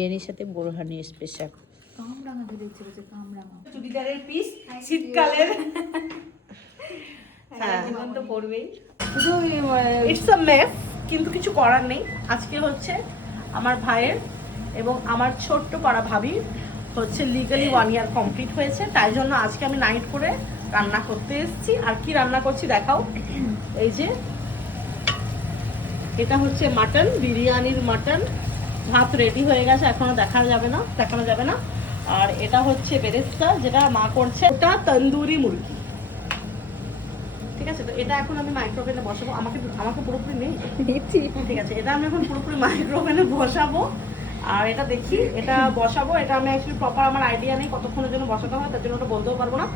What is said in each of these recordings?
বিরিয়ানির সাথে বোরহানি স্পেশাল কামরাঙা ধরে চলেছে, কামরাঙা চুড়িদারের পিস শীতকালের। হ্যাঁ জীবন তো পড়বেই, ইটস আ মেস, কিন্তু কিছু করার নেই। আজকে হচ্ছে আমার ভাইয়ের এবং আমার ছোট্ট পাড়া ভাবির হচ্ছে লিগালি 1 ইয়ার কমপ্লিট হয়েছে, তাই জন্য আজকে আমি নাইট করে রান্না করতে এসেছি। আর কি রান্না করছি দেখাও, এই যে এটা হচ্ছে মাটন, বিরিয়ানির মাটন। ভাত রেডি হয়ে গেছে, এখনো দেখানো যাবে না। আর এটা হচ্ছে বেরেস্তা, যেটা মা করছে, ওটা তন্দুরি মুরগি। ঠিক আছে, তো এটা এখন আমি মাইক্রোওভেনে বসাবো। আমাকে পুরোপুরি নেই, ঠিক আছে, এটা আমি এখন পুরোপুরি মাইক্রোওভেনে বসাবো। আর এটা দেখি, এটা বসাবো, এটা আমি অ্যাকচুয়ালি প্রপার আমার আইডিয়া নেই কতক্ষণের জন্য বসাতে হয়, তার জন্য ওটা বলতেও পারবো না।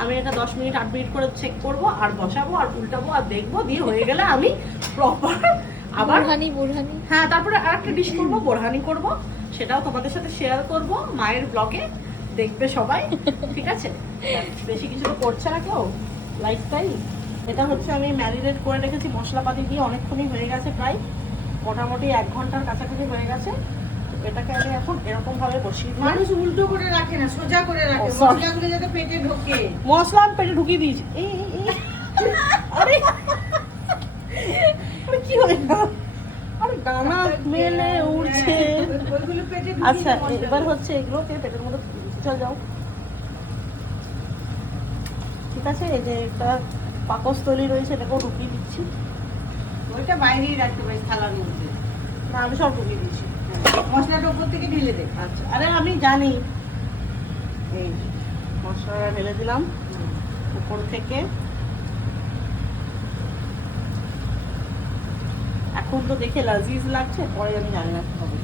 আমি এটা 10 মিনিট 8 মিনিট করে চেক করবো, আর বসাবো, আর উল্টাবো, আর দেখবো, দিয়ে হয়ে গেলে আমি প্রপার আবার বোরহানি হ্যাঁ, তারপরে আর একটা ডিশ করবো, বোরহানি করবো, সেটাও তোমাদের সাথে শেয়ার করব মায়ের ব্লগে, দেখবে সবাই। ঠিক আছে, বেশি কিছু তো করছে না কেউ, লাইফস্টাইল। এটা হচ্ছে আমি ম্যারিনেট করে রেখেছি মশলাপাতি দিয়ে, অনেকক্ষণই হয়ে গেছে, প্রায় মোটামুটি 1 ঘন্টার কাছাকাছি হয়ে গেছে। এটাকে আমি এখন এরকম ভাবে বসিয়ে দিই। মানুষ উল্টো করে রাখে না, সোজা করে রাখে, মশলাগুলো যাতে পেটে ঢোকে। মশলা আমি পেটে ঢুকিয়ে দিয়েছি। আরে আরে কি হয়ে গেল, আরে ডানা মেলে উড়ছে। ওইগুলো পেটে আচ্ছা এবার হচ্ছে এগুলোকে পেটের মধ্যে ঢুকিয়ে দিচ্ছি, চল যাও। ঠিক আছে, এই যে একটা পাকস্থলী রয়েছে, এটাকেও ঢুকিয়ে দিচ্ছি। ওইটা বাইরেই রাখতে পারিস থালার মধ্যে। না আমি সব ঢুকিয়ে দিচ্ছি। মশলাটা উপর থেকে ঢেলে দে। আচ্ছা, আরে আমি জানি। এই মশলাটা ঢেলে দিলাম উপর থেকে। এখন তো দেখে লাজিজ লাগছে, পরে আমি জানি না কি হবে।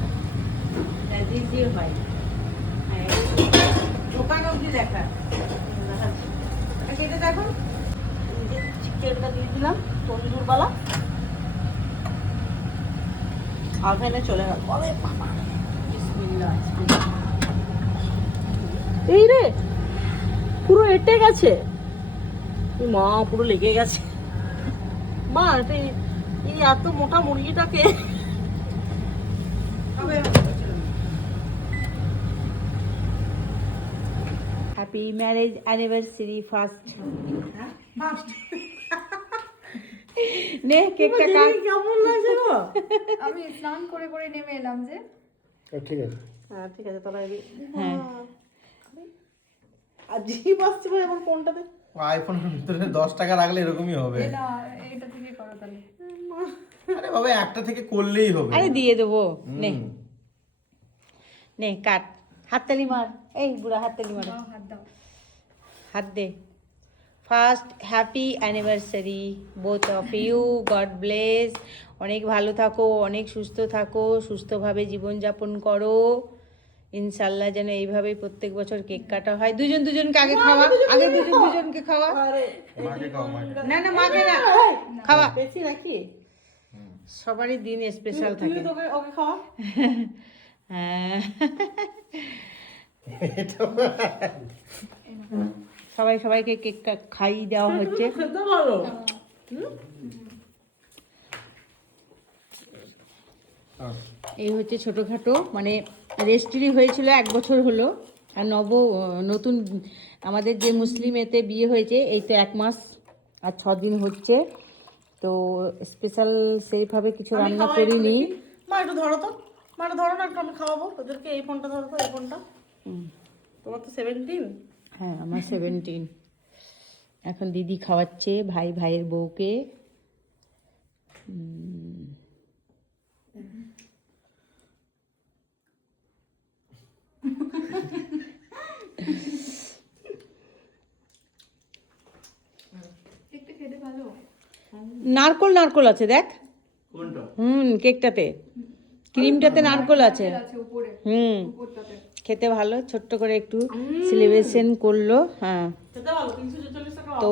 দিস দিয়ে হয় দোকান অব্দি দেখা। এটা কেটে দেখো, এই যে চিকেনটা দিয়ে দিলাম তন্দুরবালা, ওভেনে চলে গেল। বিসমিল্লাহ। এই রে পুরো এঁটে গেছে, মা পুরো লেগে গেছে। মা এই এত মোটা মুরগিটাকে হ্যাপি ম্যারেজ অ্যানিভার্সারি ফার্স্ট। নে কেকটা কাট। কেমন লাগছে গো? আমি স্নান করে করে নেমে এলাম যে। ঠিক আছে, হ্যাঁ ঠিক আছে, তাহলে হ্যাঁ আজিব আসছে ভাই আমার ফোনটাতে। আইফোনের ভিতরে 10 টাকা রাখলে এরকমই হবে। এটা এটা থেকে করো তাহলে। আরে বাবা, একটা থেকে করলেই হবে। আরে দিয়ে দেবো, নে নে কাট, হাততালি মার, এই বুড়া হাততালি মার, দাও, হাত দাও। হাত দে। First happy anniversary both of you, God bless. অনেক ভালো থাকো, অনেক সুস্থ থাকো, সুস্থভাবে জীবনযাপন করো। ইনশাল্লাহ যেন এইভাবেই প্রত্যেক বছর কেক কাটা হয়। দুজনকে আগে খাওয়া, আগে দুজনকে খাওয়া। মাকে খাও, মাকে। না না মাকে না, খাওয়া, বেশি নাকি? সবারই দিন স্পেশাল তুই থাকে। তোকে ওকে খাওয়া। হ্যাঁ সবাইকে কেক খাইয়ে দেওয়া হচ্ছে। খেতে ভালো। এই হচ্ছে ছোটোখাটো, মানে রেজিস্ট্রি হয়েছিল 1 বছর হলো, আর নতুন আমাদের যে মুসলিম এতে বিয়ে হয়েছে এই তো 1 মাস আর 6 দিন হচ্ছে। তো স্পেশাল সেইভাবে কিছু রান্না করিনি। মা একটু ধরো তো, মা একটু ধরো না, একটু আমি খাওয়াবো ওদেরকে। এই ফোনটা ধরো তো, এই ফোনটা। তোমার তো 17। হ্যাঁ আমার 17। এখন দিদি খাওয়াচ্ছে ভাইয়ের বউকে। কেকটা খেতে ভালো। নারকোল আছে দেখ। কোনটা? কেকটাতে ক্রিমটাতে নারকোল আছে। আছে উপরে, উপরটাতে। খেতে ভালো, ছোট্ট করে একটু সেলিব্রেশন করলো। হ্যাঁ খেতে ভালো, 346 টাকা। তো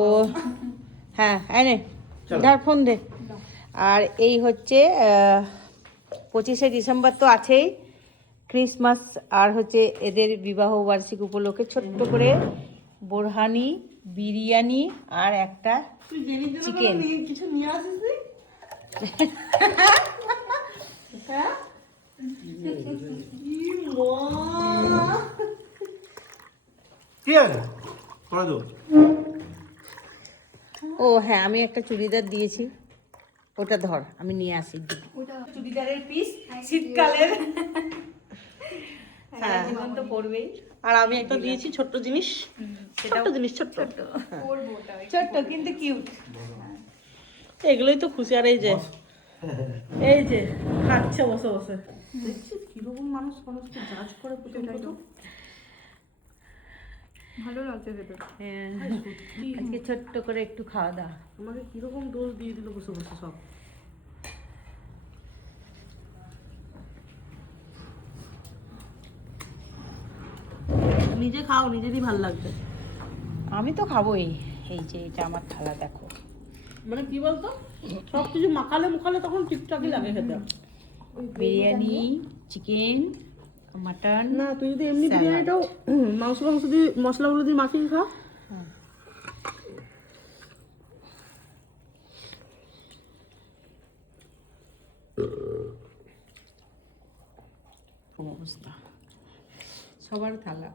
হ্যাঁ এনে ধর ফোন দে। আর এই হচ্ছে 25শে ডিসেম্বর তো আছেই, ক্রিসমাস, আর হচ্ছে এদের বিবাহ বার্ষিকী উপলক্ষে ছোট্ট করে বোরহানি, বিরিয়ানি আর একটা তুই জেনির জন্য চিকেন। কিছু নিয়ে আসিস নি? হ্যাঁ? কি মা কি আছে করে দেবো। ও হ্যাঁ, আমি একটা চুড়িদার দিয়েছি, ওটা ধর আমি নিয়ে আসি। ওটা চুড়িদারের পিস শীতকালের, হ্যাঁ জীবন তো পড়বেই। আর আমি একটা দিয়েছি ছোট্ট জিনিস, ছোট্ট জিনিস, ছোট্ট পরবো ওটা ওই। ছোট্ট কিন্তু কিউট। এগুলোই তো খুশি। আর এই যে খাচ্ছে বসে বসে। দেখছিস কিরকম মানুষ মানুষকে জাজ করে প্রথম প্রথম। ভালো লাগছে খেতে। হ্যাঁ, আজকে ছোট্ট করে একটু খাওয়া দাওয়া। আমাকে কিরকম দোষ দিয়ে দিল বসে বসে সব। নিজে খাও, নিজেরই ভাল লাগবে। আমি তো খাবোই। এই যে এটা আমার থালা দেখো। মানে কি বলতো, সব কিছু মাখালে মুখালে তখন ঠিকঠাকই লাগে খেতে। Biryani, chicken, mutton. না তুই যদি এমনি Salad. বিরিয়ানিটাও মাংস দিয়ে মশলাগুলো দিয়ে মাখিয়ে খা। অবস্থা সবার থালা।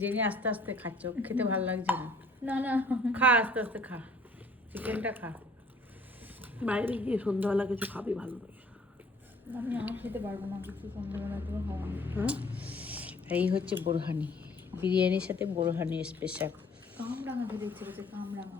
জেনে আস্তে আস্তে খাচ্ছ, খেতে ভালো লাগছে না। না না খা আস্তে আস্তে খা, চিকেনটা খা। বাইরে গিয়ে সন্ধ্যাবেলা কিছু খাবি ভালো লাগে। আমি আর খেতে পারবো না কিছু, সন্ধ্যাবেলা তো খাওয়া হ্যাঁ আর এই হচ্ছে বোরহানি, বিরিয়ানির সাথে বোরহানি স্পেশাল। কামরাঙা খেতে ইচ্ছে করছে, কামরাঙা।